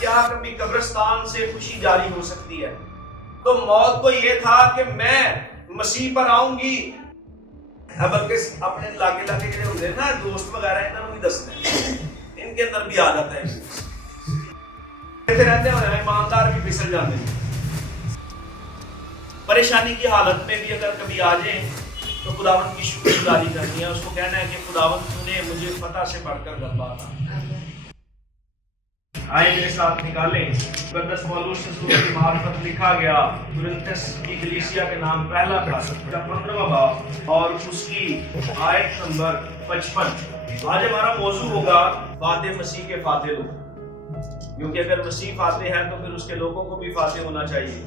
کیا کبھی قبرستان سے خوشی جاری ہو سکتی ہے؟ تو موت کو یہ تھا کہ میں مسیح پر آؤں گی، بلکہ اپنے لاگے جڑے ہوتے ہیں نا دوست وغیرہ انہوں بھی دستے ہیں، ان کے اندر بھی عادت ہے رہتے ہوئے ایماندار بھی پھسل جاتے ہیں۔ پریشانی کی حالت میں بھی اگر کبھی آ جائیں تو خداوند کی شکر گزاری کرنی ہے، اس کو کہنا ہے کہ خداوند تو نے مجھے فتح سے بڑھ کر غلبہ عطا۔ آئے میرے ساتھ نکالیں مقدس پولس رسول کی معرفت لکھا گیا کرنتھس کی کلیسیا کے نام پہلا خط 15واں باب اور اس کی آیت نمبر 55۔ آج ہمارا موضوع ہوگا فاتح مسیح کے فاتح لوگ، کیونکہ اگر مسیح فاتح ہے تو پھر اس کے لوگوں کو بھی فاتح ہونا چاہیے۔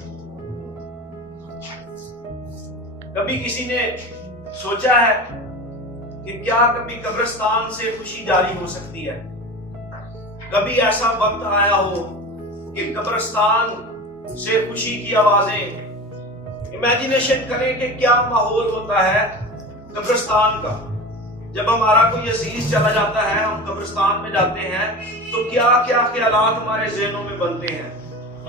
کبھی کسی نے سوچا ہے کہ کیا کبھی قبرستان سے خوشی جاری ہو سکتی ہے؟ کبھی ایسا وقت آیا ہو کہ قبرستان سے خوشی کی آوازیں، امیجنیشن کریں کہ کیا ماحول ہوتا ہے قبرستان کا۔ جب ہمارا کوئی عزیز چلا جاتا ہے، ہم قبرستان میں جاتے ہیں تو کیا کیا خیالات ہمارے ذہنوں میں بنتے ہیں۔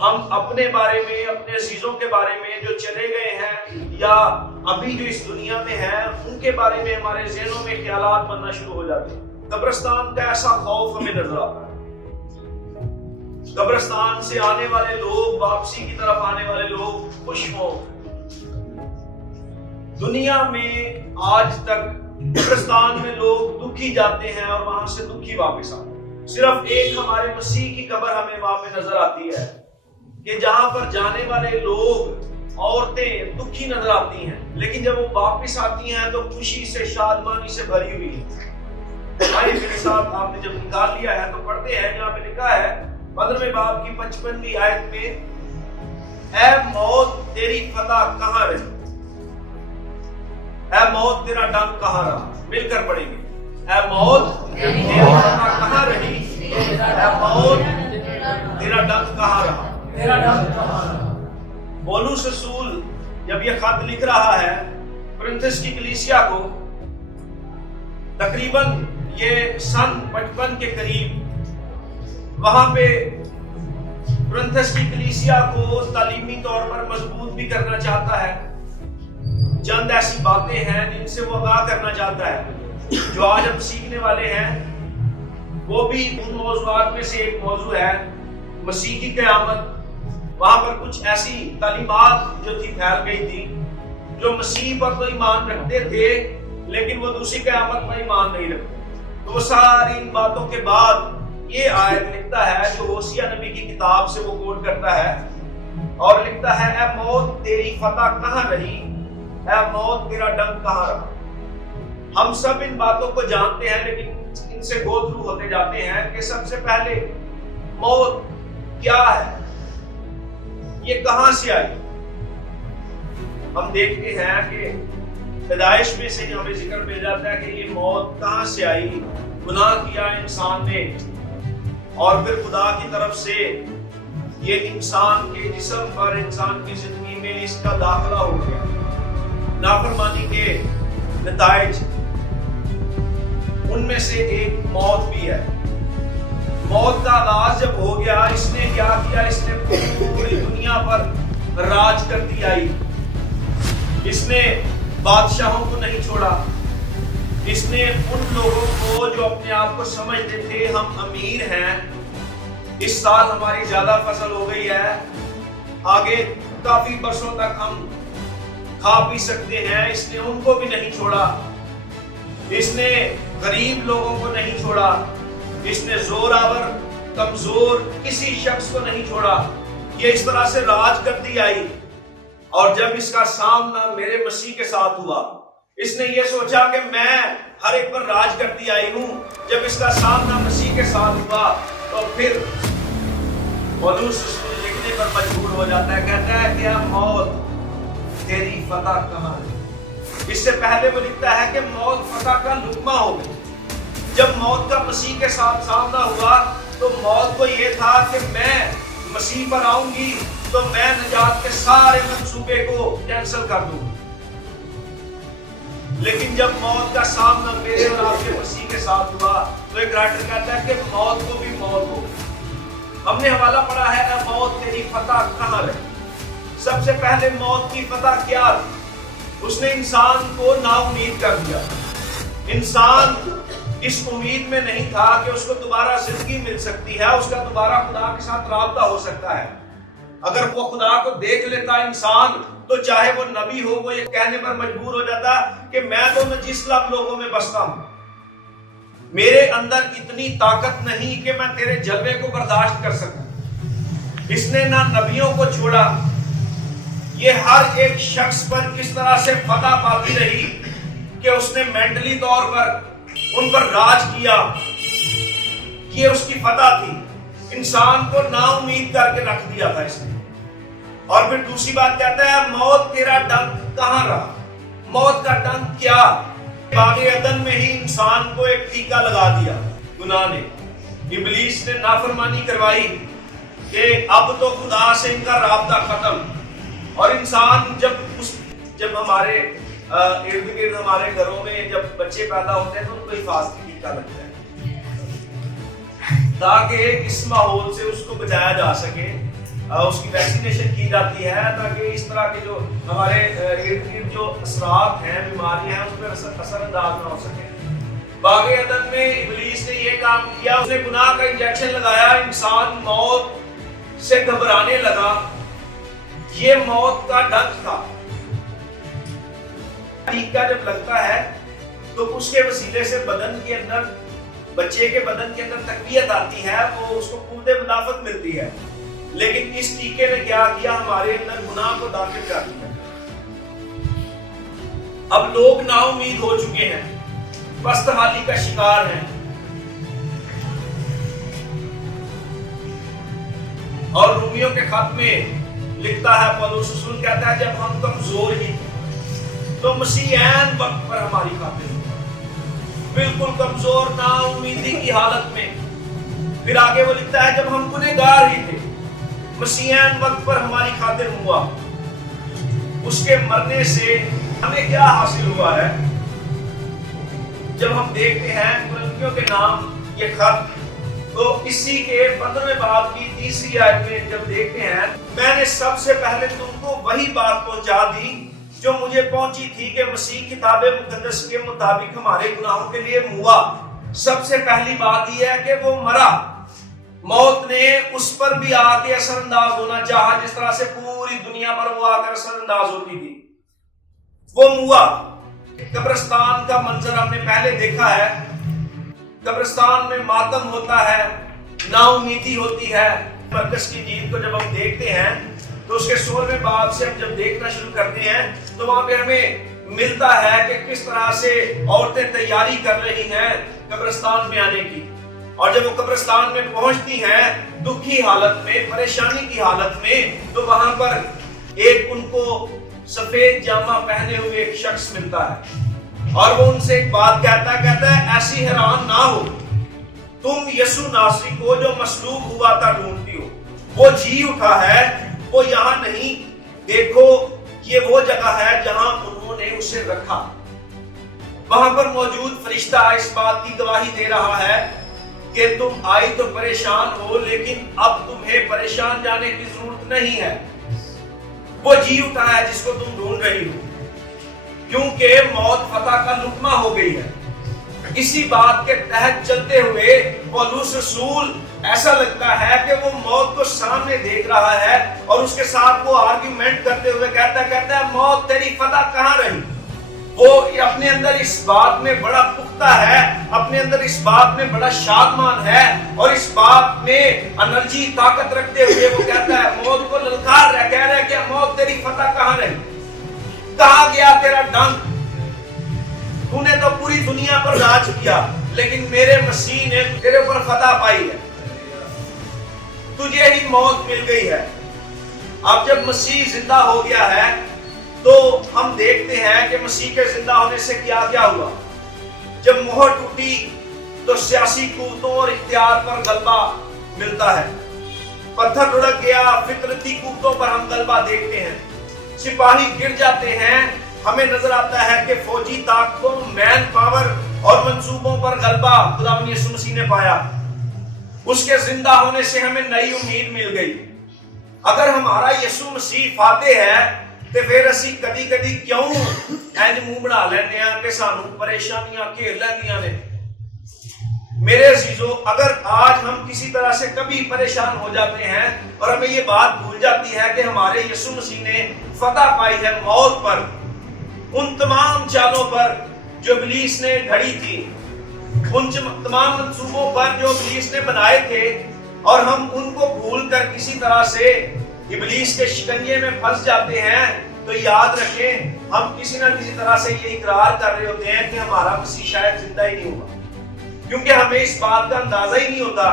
ہم اپنے بارے میں، اپنے عزیزوں کے بارے میں جو چلے گئے ہیں یا ابھی جو اس دنیا میں ہیں ان کے بارے میں ہمارے ذہنوں میں خیالات بننا شروع ہو جاتے ہیں۔ قبرستان کا ایسا خوف ہمیں نظر آتا ہے۔ قبرستان سے آنے والے لوگ، واپسی کی طرف آنے والے لوگ خوش ہوں۔ دنیا میں آج تک قبرستان میں لوگ دکھی جاتے ہیں اور وہاں سے دکھی واپس آتے ہیں۔ صرف ایک ہمارے مسیح کی قبر ہمیں وہاں پہ نظر آتی ہے کہ جہاں پر جانے والے لوگ، عورتیں دکھی نظر آتی ہیں، لیکن جب وہ واپس آتی ہیں تو خوشی سے، شادمانی سے بھری ہوئی ہیں۔ آئے میرے ساتھ، آپ نے جب نکال لیا ہے تو پڑھتے ہیں، جہاں پہ لکھا ہے 15ویں باب کی 55ویں آیت میں، اے موت تیری فتح کہاں رہی؟ اے موت تیرا ڈنگ کہاں رہا؟ مل کر پڑھیں گے۔ اے موت تیری فتح کہاں رہی؟ اے موت تیرا ڈنگ کہاں رہا؟ پولس رسول جب یہ خط لکھ رہا ہے کرنتھس کی کلیسیا کو، تقریباً یہ سن 55 کے قریب، وہاں پہ کرنتھس کی کلیسیا کو تعلیمی طور پر مضبوط بھی کرنا چاہتا ہے۔ چند ایسی باتیں ہیں جن سے وہ آگاہ کرنا چاہتا ہے جو آج ہم سیکھنے والے ہیں۔ وہ بھی ان موضوعات میں سے ایک موضوع ہے مسیح کی قیامت۔ وہاں پر کچھ ایسی تعلیمات جو تھی پھیل گئی تھی، جو مسیح پر تو ایمان رکھتے تھے لیکن وہ دوسری قیامت پر ایمان نہیں رکھتے۔ تو وہ ساری ان باتوں کے بعد یہ آیت لکھتا ہے جو ہوسیہ نبی کی کتاب سے وہ کوٹ کرتا ہے اور لکھتا ہے، اے موت تیری فتح کہاں رہی؟ اے موت تیرا ڈنگ کہاں رہا؟ ہم سب ان باتوں کو جانتے ہیں لیکن ان سے گو تھرو ہوتے جاتے ہیں کہ سب سے پہلے موت کیا ہے، یہ کہاں سے آئی؟ ہم دیکھتے ہیں کہ پیدائش میں سے ہمیں ذکر مل جاتا ہے کہ یہ موت کہاں سے آئی۔ گناہ کیا انسان نے اور پھر خدا کی طرف سے یہ انسان کے جسم پر، انسان کی زندگی میں اس کا داخلہ ہو گیا۔ نافرمانی کے نتائج، ان میں سے ایک موت بھی ہے۔ موت کا آغاز جب ہو گیا، اس نے کیا کیا؟ اس نے پوری دنیا پر راج کرتی آئی۔ اس نے بادشاہوں کو نہیں چھوڑا۔ اس نے ان لوگوں کو جو اپنے آپ کو سمجھتے تھے ہم امیر ہیں، اس سال ہماری زیادہ فصل ہو گئی ہے، آگے کافی برسوں تک ہم کھا پی سکتے ہیں، اس نے ان کو بھی نہیں چھوڑا۔ اس نے غریب لوگوں کو نہیں چھوڑا۔ اس نے زور آور، کمزور کسی شخص کو نہیں چھوڑا۔ یہ اس طرح سے راج کرتی آئی۔ اور جب اس کا سامنا میرے مسیح کے ساتھ ہوا، اس نے یہ سوچا کہ میں ہر ایک پر راج کرتی آئی ہوں۔ جب اس کا سامنا مسیح کے ساتھ ہوا تو پھر پولس رسول لکھنے پر مجبور ہو جاتا ہے، کہتا ہے کہ موت تیری فتح کہاں ہے؟ اس سے پہلے وہ لکھتا ہے کہ موت فتح کا لقمہ ہو گئی۔ جب موت کا مسیح کے ساتھ سامنا ہوا تو موت کو یہ تھا کہ میں مسیح پر آؤں گی تو میں نجات کے سارے منصوبے کو کینسل کر دوں۔ لیکن جب موت کا سامنا میرے اور آپ کے مسیح کے ساتھ ہوا تو ایک رائٹر کہتا ہے کہ موت کو بھی موت ہو گئی۔ ہم نے حوالہ پڑھا ہے اے موت تیری فتح کہاں رہی۔ سب سے پہلے موت کی فتح کیا تھی؟ اس نے انسان کو نا امید کر دیا۔ انسان اس امید میں نہیں تھا کہ اس کو دوبارہ زندگی مل سکتی ہے، اس کا دوبارہ خدا کے ساتھ رابطہ ہو سکتا ہے۔ اگر وہ خدا کو دیکھ لیتا انسان تو چاہے وہ نبی ہو، وہ یہ کہنے پر مجبور ہو جاتا کہ میں تو نجس لب لوگوں میں بستا ہوں، میرے اندر اتنی طاقت نہیں کہ میں تیرے جلوے کو برداشت کر سکوں۔ اس نے نہ نبیوں کو چھوڑا، یہ ہر ایک شخص پر کس طرح سے فتح پاتی رہی کہ اس نے مینٹلی طور پر ان پر راج کیا، یہ اس کی فتح تھی۔ انسان کو نا امید کر کے رکھ دیا تھا اس نے۔ اور پھر دوسری بات کہتا ہے موت تیرا ڈنک کہاں رہا؟ موت کا ڈنک کیا؟ باغ عدن میں ہی انسان کو ایک ٹیکا لگا دیا گناہ نے، ابلیس نے نافرمانی کروائی کہ اب تو خدا سے ان کا رابطہ ختم۔ اور انسان جب ہمارے ارد گرد ہمارے گھروں میں جب بچے پیدا ہوتے ہیں تو ان کو حفاظتی ٹیکا لگتا ہے تاکہ اس ماحول سے اس کو بچایا جا سکے، اس کی ویکسینیشن کی جاتی ہے تاکہ اس طرح کے جو ہمارے ارد گرد جو اثرات ہیں، بیماریاں ہیں، اس پر اثر انداز نہ ہو سکے۔ باغ عدن میں ابلیس نے یہ کام کیا، اس نے گناہ کا انجیکشن لگایا، انسان موت سے گھبرانے لگا۔ یہ موت کا ڈنک تھا۔ ٹیکا جب لگتا ہے تو اس کے وسیلے سے بدن کے اندر، بچے کے بدن کے اندر تقویت آتی ہے، وہ اس کو قوت مدافعت ملتی ہے۔ لیکن اس ٹیکے نے کیا کیا؟ ہمارے اندر گناہ کو داخل کر دیا۔ اب لوگ نا امید ہو چکے ہیں، پست حالی کا شکار ہیں۔ اور رومیوں کے خط میں لکھتا ہے پولس رسول، کہتا ہے جب ہم کمزور ہی تو مسیح عین وقت پر ہماری خاطر ہوا، بالکل کمزور، نا امیدی کی حالت میں۔ پھر آگے وہ لکھتا ہے جب ہم گنہگار ہی تھے مسیح عین وقت پر ہماری خاطر ہوا۔ اس کے مرنے سے ہمیں کیا حاصل ہوا ہے؟ جب ہم دیکھتے ہیں کرنتھیوں کے نام یہ خط، تو اسی کے 15ویں باب کی 3 آیت میں جب دیکھتے ہیں، میں نے سب سے پہلے تم کو وہی بات پہنچا دی جو مجھے پہنچی تھی کہ مسیح کتاب مقدس کے مطابق ہمارے گناہوں کے لیے ہوا۔ سب سے پہلی بات یہ ہے کہ وہ مرا، موت نے اس پر بھی آ کے اثر انداز ہونا چاہا، جس طرح سے پوری دنیا پر وہ آ کر اثر انداز ہوتی تھی۔ وہ ہوا۔ قبرستان کا منظر ہم نے پہلے دیکھا ہے، قبرستان میں ماتم ہوتا ہے، نا امیدی ہوتی ہے۔ مرکز کی انجیل کو جب ہم دیکھتے ہیں تو اس کے 16ویں باب سے ہم جب دیکھنا شروع کرتے ہیں تو وہاں پہ ہمیں ملتا ہے کہ کس طرح سے عورتیں تیاری کر رہی ہیں قبرستان میں آنے کی، اور جب وہ قبرستان میں پہنچتی ہیں دکھی حالت میں، پریشانی کی حالت میں، تو وہاں پر ایک ان کو سفید جامہ پہنے ہوئے ایک شخص ملتا ہے، اور وہ ان سے ایک بات کہتا ہے ایسی حیران نہ ہو، تم یسوع ناصری کو جو مصلوب ہوا تھا ڈھونڈتی ہو، وہ جی اٹھا ہے، وہ یہاں نہیں، دیکھو یہ وہ جگہ ہے جہاں انہوں نے اسے رکھا۔ وہاں پر موجود فرشتہ اس بات کی گواہی دے رہا ہے کہ تم آئی تو پریشان ہو، لیکن اب تمہیں پریشان جانے کی ضرورت نہیں ہے، وہ جی اٹھا ہے جس کو تم ڈھونڈ رہی ہو، کیونکہ موت فتح کا لقمہ ہو گئی ہے۔ اسی بات کے تحت چلتے ہوئے پولس رسول ایسا لگتا ہے کہ وہ موت کو سامنے دیکھ رہا ہے، اور اس کے ساتھ وہ آرگیومنٹ کرتے ہوئے کہتا ہے موت تیری فتح کہاں رہی؟ وہ اپنے اندر اس بات میں بڑا پختہ ہے، اپنے اندر اس بات میں بڑا شادمان ہے، اور اس بات میں انرجی طاقت رکھتے ہوئے وہ کہتا ہے، موت کو للکار رہا، کہہ رہا ہے کہ موت تیری فتح کہاں رہی؟ کہاں گیا تیرا ڈنک؟ تو نے تو پوری دنیا پر راج کیا، لیکن میرے مسیح نے تیرے پر فتح پائی ہے، تجھے ہی موت مل گئی ہے۔ اب جب مسیح زندہ ہو گیا ہے تو ہم دیکھتے ہیں کہ مسیح کے زندہ ہونے سے کیا کیا ہوا۔ جب مہر ٹوٹی تو سیاسی قوتوں اور اختیار پر غلبہ ملتا ہے، پتھر لڑک گیا، فطرتی قوتوں پر ہم غلبہ دیکھتے ہیں، سپاہی گر جاتے ہیں، ہمیں نظر آتا ہے کہ فوجی طاقتوں، مین پاور اور منصوبوں پر غلبہ خداوند یسوع مسیح نے پایا۔ اس کے زندہ ہونے سے ہمیں نئی امید مل گئی۔ اگر ہمارا یسوع مسیح فاتح ہے تو پھر اسی کدی کدی کیوں اینج منہ بنا لینے ہیں کہ سانو پریشانیاں گھیر لیندیاں نے۔ میرے عزیزو، اگر آج ہم کسی طرح سے کبھی پریشان ہو جاتے ہیں اور ہمیں یہ بات بھول جاتی ہے کہ ہمارے یسوع مسیح نے فتح پائی ہے موت پر، ان تمام چالوں پر جو ابلیس نے گھڑی تھی، ان تمام منصوبوں پر جو ابلیس نے بنائے تھے، اور ہم ان کو بھول کر کسی طرح سے ابلیس کے شکنجے میں پھنس جاتے ہیں، تو یاد رکھیں ہم کسی نہ کسی طرح سے یہ اقرار کر رہے ہوتے ہیں کہ ہمارا مسیح شاید زندہ ہی نہیں ہوگا، کیونکہ ہمیں اس بات کا اندازہ ہی نہیں ہوتا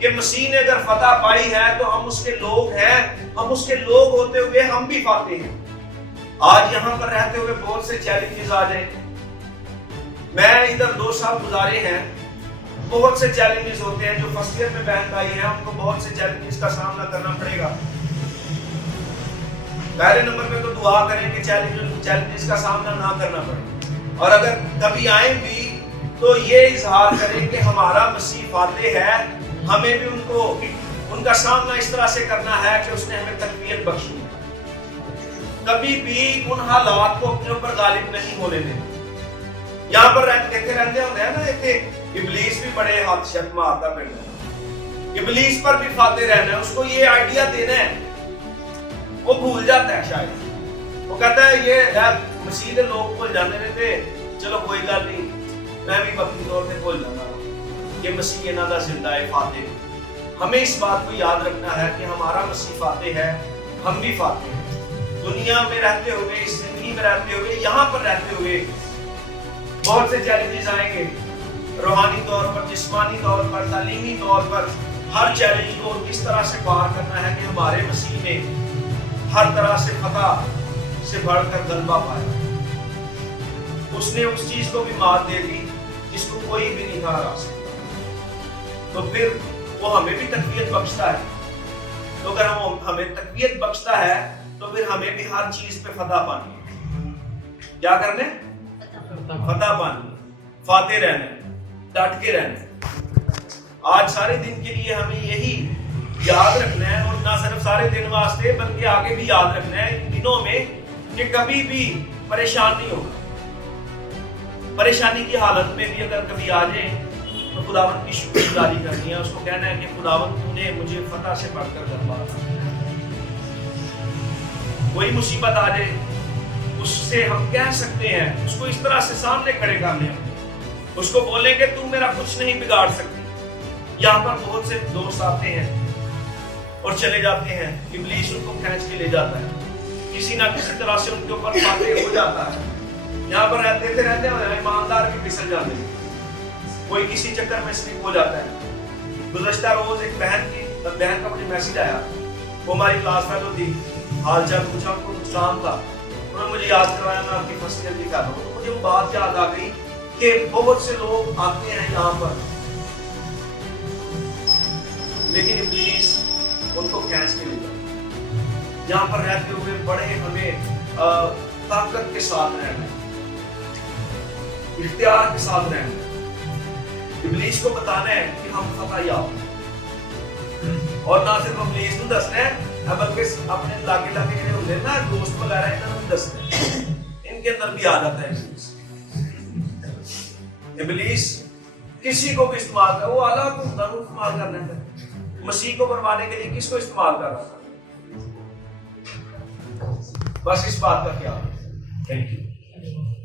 کہ مسیح نے اگر فتح پائی ہے تو ہم اس کے لوگ ہیں، ہم اس کے لوگ ہوتے ہوئے ہم بھی فاتح ہیں۔ آج یہاں پر رہتے ہوئے بہت سے چیلنجز آ جائیں، میں ادھر 2 سال گزارے ہیں، بہت سے چیلنجز ہوتے ہیں، جو فرسٹ ایئر میں بہن بھائی ہیں ان کو بہت سے چیلنجز کا سامنا کرنا پڑے گا۔ پہلے نمبر پہ تو دعا کریں کہ چیلنجز کا سامنا نہ کرنا پڑے، اور اگر کبھی آئیں بھی تو یہ اظہار کریں کہ ہمارا مسیح فاتح ہے، ہمیں بھی ان کا سامنا اس طرح سے کرنا ہے کہ اس نے ہمیں تقویت بخشی ہے۔ کبھی بھی ان حالات کو اپنے اوپر غالب نہیں ہونے دیں۔ یہاں پر رہتے ہوتے ہیں نا، ابلیس بھی بڑے ہاتھ شک مارتا پھرتا ہے، ابلیس پر بھی فاتح رہنا ہے، اس کو یہ آئیڈیا دینا ہے، وہ بھول جاتا ہے، شاید وہ کہتا ہے یہ مسیح کے لوگ بھول جانے رہتے، چلو کوئی گل نہیں، میں بھی وقتی طور پہ بھول جانا ہوں، یہ مسیح انہاں دا زندہ ہے، فاتح۔ ہمیں اس بات کو یاد رکھنا ہے کہ ہمارا مسیح فاتح ہے، ہم بھی فاتح ہیں۔ دنیا میں رہتے ہوئے، اس زندگی میں رہتے ہوئے، یہاں پر رہتے ہوئے بہت سے چیلنجز آئیں گے، روحانی طور پر، جسمانی طور پر، تعلیمی طور پر۔ ہر چیلنج کو اس طرح سے پار کرنا ہے کہ ہمارے مسیح نے ہر طرح سے فتح سے بڑھ کر غلبہ پایا۔ اس نے اس چیز کو بھی مات دے دی جس کو کوئی بھی نہیں تھا ہرا سکتا، تو پھر وہ ہمیں بھی تقویت بخشتا ہے۔ تو اگر ہمیں تقویت بخشتا ہے تو پھر ہمیں بھی ہر چیز پہ فتح پانی ہے۔ کیا کرنے؟ فتح پانی، فاتح رہنا، ڈٹ کے رہنا۔ آج سارے دن کے لیے ہمیں یہی یاد رکھنا ہے، اور نہ صرف سارے دن واسطے بلکہ آگے بھی یاد رکھنا ہے ان دنوں میں کہ کبھی بھی پریشان نہیں ہوگا۔ پریشانی کی حالت میں بھی اگر کبھی آ جائیں تو خداوند کی شکر گزاری کرنی ہے، اس کو کہنا ہے کہ خداوند تو نے مجھے فتح سے بڑھ کر غلبہ عطا کیا۔ کوئی مصیبت آ جائے اس سے ہم کہہ سکتے ہیں، اس کو اس طرح سے سامنے کھڑے کر لیں، اس کو بولیں کہ تم میرا کچھ نہیں بگاڑ سکتی۔ یہاں پر بہت سے دوست آتے ہیں اور چلے جاتے ہیں، ابلیس ان کو کھینچ کے لے جاتا ہے، کسی نہ کسی طرح سے ان کے اوپر فاتح ہو جاتا ہے۔ یہاں پر رہتے ہوئے ایماندار بھی پھسل جاتے ہیں، کوئی کسی چکر میں سلپ ہو جاتا ہے۔ گزشتہ روز ایک بہن کا مجھے میسج آیا، وہ ہماری کلاس فیلو تھی، حال چال پوچھا، ان کو نقصان تھا، انہوں نے مجھے یاد کروایا، میں آپ کی فرسٹ ایئر کی کر رہا ہوں، تو مجھے وہ بات یاد آ گئی کہ بہت سے لوگ آتے ہیں یہاں پر لیکن ابلیس ان کو کھینچ کے لے جاتا ہے۔ یہاں پر رہتے ہوئے بڑے ہمیں طاقت کے ساتھ رہنا ہے، اختیار کے ساتھ رہنا ہے، ابلیس کو بتانا ہے کہ ہم فتح یاب ہیں، اور نہ صرف ابلیس کو دسنا ہے بلکہ اپنے لاگے جڑے ہوتے ہیں نا دوست وغیرہ، انہوں نے دسنا ہے، ان کے اندر بھی آ جاتا ہے ابلیس کسی کو بھی استعمال کر، وہ اعلیٰ کو استعمال کر لیتا ہے۔ مسیح کو بنوانے کے لیے کس کو استعمال کر رہا تھا؟ بس اس بات کا خیال ہے۔ Thank you.